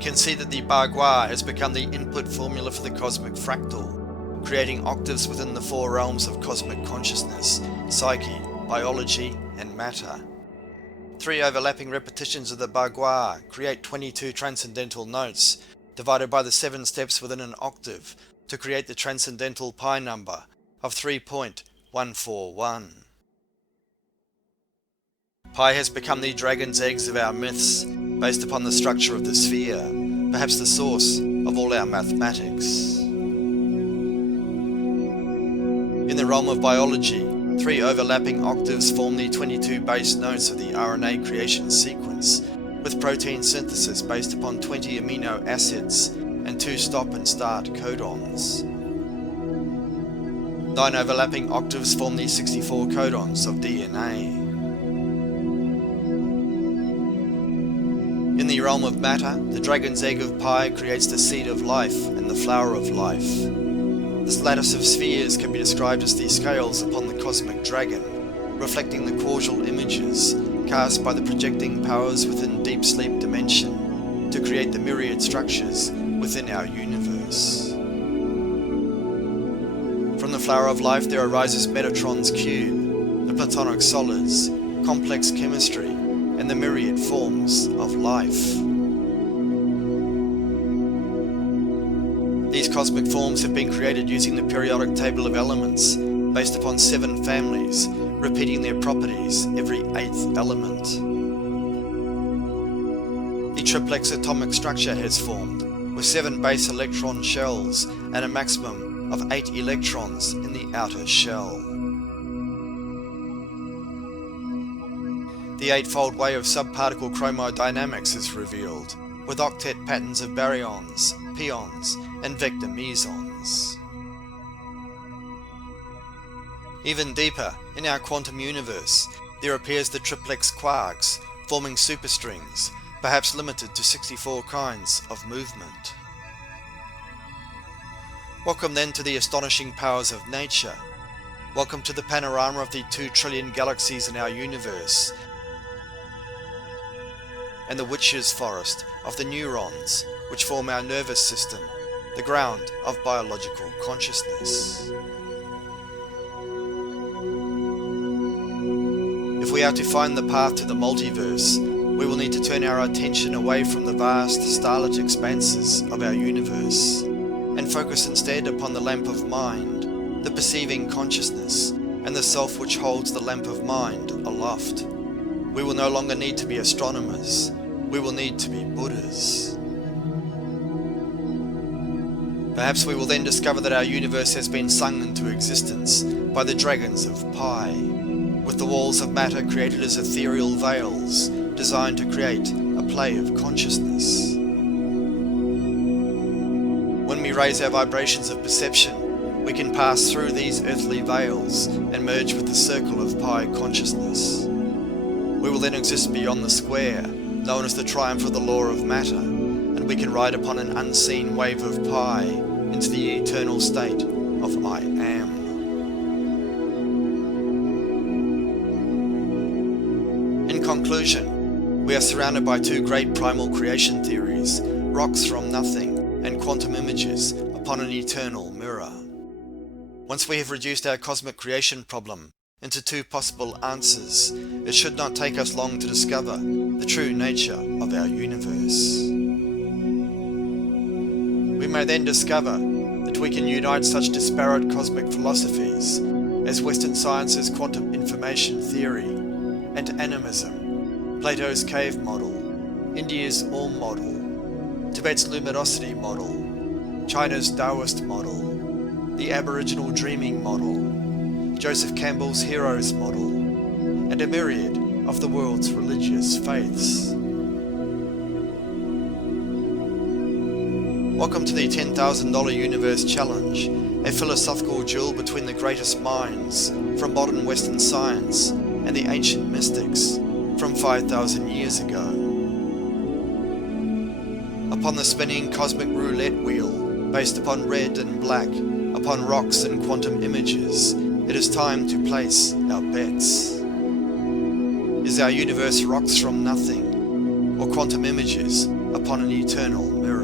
can see that the Bagua has become the input formula for the cosmic fractal, creating octaves within the four realms of cosmic consciousness, psyche, biology, and matter. 3 overlapping repetitions of the Bagua create 22 transcendental notes, divided by the 7 steps within an octave, to create the transcendental pi number of 3.141. Pi has become the dragon's eggs of our myths, based upon the structure of the sphere, perhaps the source of all our mathematics. In the realm of biology, 3 overlapping octaves form the 22 base notes of the RNA creation sequence, with protein synthesis based upon 20 amino acids and 2 stop and start codons. 9 overlapping octaves form the 64 codons of DNA. In the realm of matter, the dragon's egg of Pi creates the seed of life and the flower of life. This lattice of spheres can be described as the scales upon the cosmic dragon, reflecting the causal images cast by the projecting powers within deep sleep dimension to create the myriad structures within our universe. From the flower of life there arises Metatron's cube, the platonic solids, complex chemistry, and the myriad forms of life. These cosmic forms have been created using the periodic table of elements, based upon 7 families, repeating their properties every 8th element. The triplex atomic structure has formed, with 7 base electron shells and a maximum of 8 electrons in the outer shell. The eightfold way of subparticle chromodynamics is revealed, with octet patterns of baryons, pions, and vector mesons. Even deeper, in our quantum universe, there appears the triplex quarks, forming superstrings, perhaps limited to 64 kinds of movement. Welcome then to the astonishing powers of nature. Welcome to the panorama of the 2 trillion galaxies in our universe, and the witch's forest of the neurons, which form our nervous system, the ground of biological consciousness. If we are to find the path to the multiverse, we will need to turn our attention away from the vast starlit expanses of our universe, and focus instead upon the lamp of mind, the perceiving consciousness, and the self which holds the lamp of mind aloft. We will no longer need to be astronomers, we will need to be Buddhas. Perhaps we will then discover that our universe has been sung into existence by the dragons of Pi, with the walls of matter created as ethereal veils, designed to create a play of consciousness. When we raise our vibrations of perception, we can pass through these earthly veils and merge with the circle of Pi consciousness. We will then exist beyond the square, known as the triumph of the law of matter, and we can ride upon an unseen wave of Pi into the eternal state of I Am. In conclusion, we are surrounded by 2 great primal creation theories, rocks from nothing and quantum images upon an eternal mirror. Once we have reduced our cosmic creation problem into 2 possible answers, it should not take us long to discover the true nature of our universe. We may then discover that we can unite such disparate cosmic philosophies as Western science's quantum information theory and animism, Plato's cave model, India's Om model, Tibet's luminosity model, China's Taoist model, the Aboriginal dreaming model, Joseph Campbell's heroes model, and a myriad of the world's religious faiths. Welcome to the $10,000 Universe Challenge, a philosophical duel between the greatest minds from modern Western science and the ancient mystics from 5,000 years ago. Upon the spinning cosmic roulette wheel, based upon red and black, upon rocks and quantum images, it is time to place our bets. Is our universe rocks from nothing, or quantum images upon an eternal mirror.